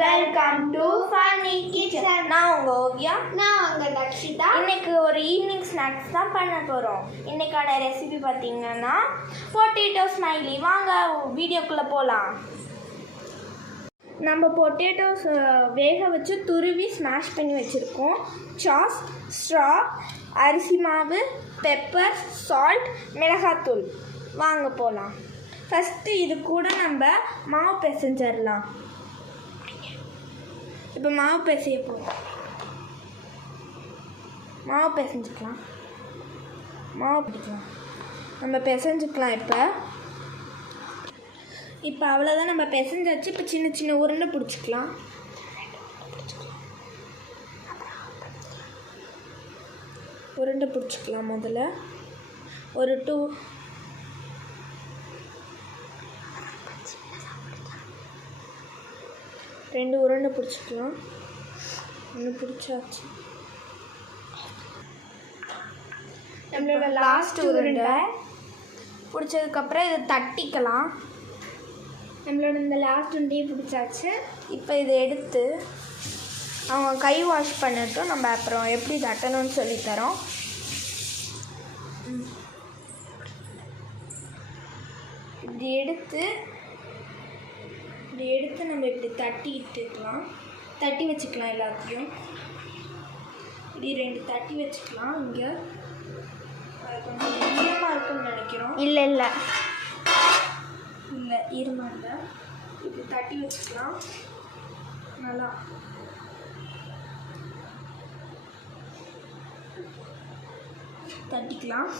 Welcome to funny kitchen. நான் உங்கள் ஓவியா. நான் உங்கள் தக்ஷிதா. இன்னைக்கு ஒரு ஈவினிங் ஸ்நாக்ஸ் தான் பண்ண போகிறோம். இன்னைக்கான ரெசிபி பார்த்தீங்கன்னா பொட்டேட்டோ ஸ்மைலி. வாங்க வீடியோக்குள்ளே போகலாம். நம்ம பொட்டேட்டோஸ் வேக வச்சு துருவி ஸ்மாஷ் பண்ணி வச்சுருக்கோம். சாஸ், ஸ்ட்ரா, அரிசி மாவு, பெப்பர், சால்ட், மிளகாத்தூள். வாங்க போகலாம். ஃபஸ்ட்டு இது கூட நம்ம மாவு பிசைஞ்சிடலாம். இப்போ மாவு பிசைய போகிறோம். மாவு பிசைஞ்சிக்கலாம். மாவு பிடிக்கலாம். நம்ம பிசைஞ்சிக்கலாம். இப்போ அவ்வளோதான். நம்ம பிசைஞ்சாச்சு. இப்போ சின்ன சின்ன உருண்டை பிடிச்சிக்கலாம். உருண்டை பிடிச்சிக்கலாம். முதல்ல ஒரு 2 உருண்டை பிடிச்சிக்கலாம். ஒன்று பிடிச்சாச்சு. நம்மளோட லாஸ்ட் உருண்டை பிடிச்சதுக்கப்புறம் இதை தட்டிக்கலாம். நம்மளோட இந்த லாஸ்ட் உருண்டையை பிடிச்சாச்சு. இப்போ இதை எடுத்து அவங்க கை வாஷ் பண்ணிட்டோம். நம்ம அப்புறம் எப்படி தட்டணும்னு சொல்லித்தரோம். இப்படி எடுத்து நம்ம இப்படி தட்டி வச்சுக்கலாம். எல்லாத்தையும் இப்படி 2 தட்டி வச்சுக்கலாம். இங்கே கொஞ்சம் ஈரமாக இருக்குன்னு நினைக்கிறோம். இல்லை ஈரமாக இல்லை. இப்படி தட்டி வச்சுக்கலாம். நல்லா தட்டிக்கலாம்.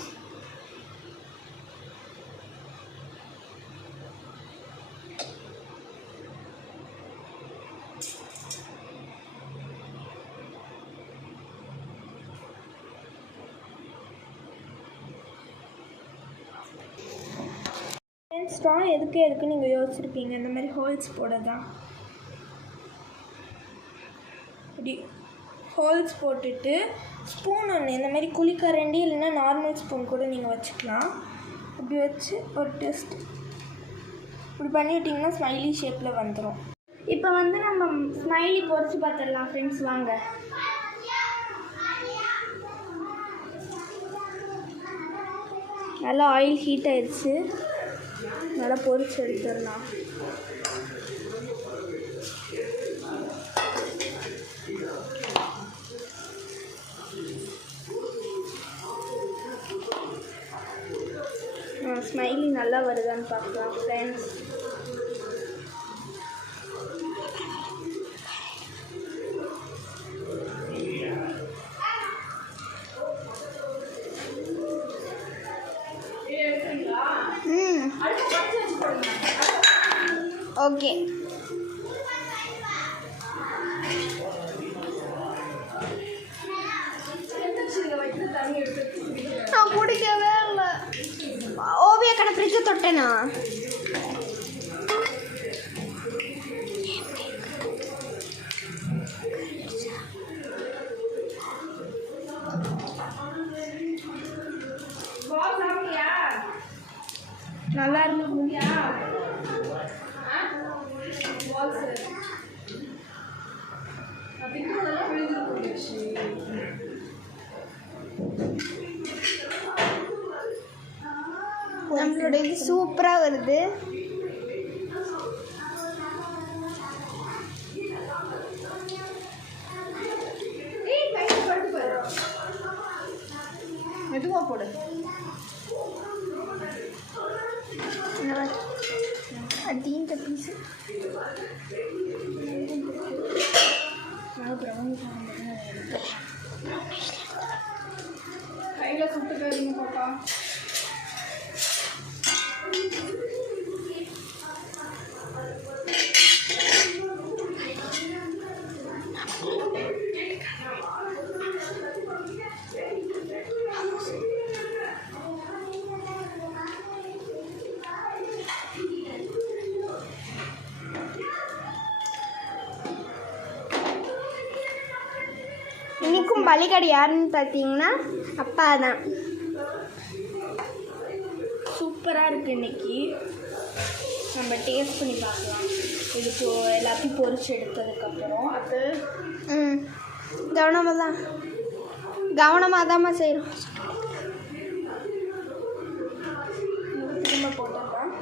ஸ்ட்ரா எதுக்கு நீங்கள் யோசிச்சிருப்பீங்க. இந்த மாதிரி ஹோல்ஸ் போட தான். இப்படி ஹோல்ஸ் போட்டுட்டு ஸ்பூன் ஒன்று இந்த மாதிரி குழிக்கரண்டி இல்லைன்னா நார்மல் ஸ்பூன் கூட நீங்கள் வச்சுக்கலாம். இப்படி வச்சு ஒரு டெஸ்ட் இப்படி பண்ணிவிட்டிங்கன்னா ஸ்மைலி ஷேப்பில் வந்துடும். இப்போ நம்ம ஸ்மைலி பொரிச்சு பார்த்துடலாம் ஃப்ரெண்ட்ஸ். வாங்க. நல்லா ஆயில் ஹீட் ஆயிடுச்சு. நல்லா பொரிச்சு எடுத்துடலாம். ஸ்மைலி நல்லா வருதான்னு பார்க்கலாம் ஃப்ரெண்ட்ஸ். ஓகே. நான் பிடிக்கவே இல்லை. ஓவியா கடை ஃப்ரிட்ஜை தொட்டேனா? நல்லா இருக்கு. நம்மளோட இது சூப்பராக வருது. மெதுவாக போடு. தீந்த பீஸு கையில் சுட்டுக்காதீங்க பாப்பா. இன்னைக்கும் பலிகடை யாருன்னு பார்த்தீங்கன்னா அப்பா தான். சூப்பராக இருக்குது. இன்னைக்கு நம்ம டேஸ்ட் பண்ணி பார்க்கலாம். இதுக்கு எல்லாத்தையும் பொரிச்சு எடுத்ததுக்கப்புறம் அது கவனமாக தான்மா செய்கிறோம். திரும்ப போட்டுடலாம்.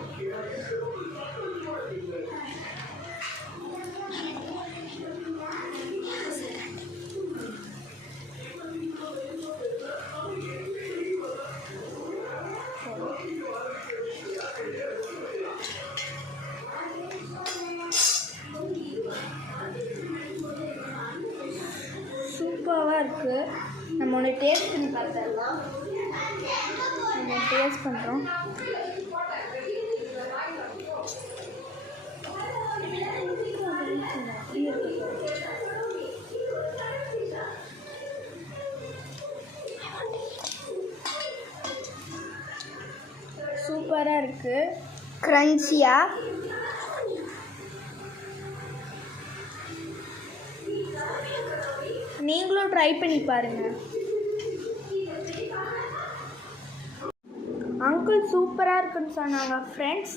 சூப்பராக இருக்குது. நம்ம ஒன்று டேஸ்ட் பண்ணி பார்த்துடலாம். நம்ம டேஸ்ட் பண்ணுறோம். சூப்பராக இருக்குது, க்ரன்ச்சியாக. நீங்களும் ட்ரை பண்ணி பாருங்கள். அங்கிள் சூப்பராக இருக்குன்னு சொன்னாங்க ஃப்ரெண்ட்ஸ்.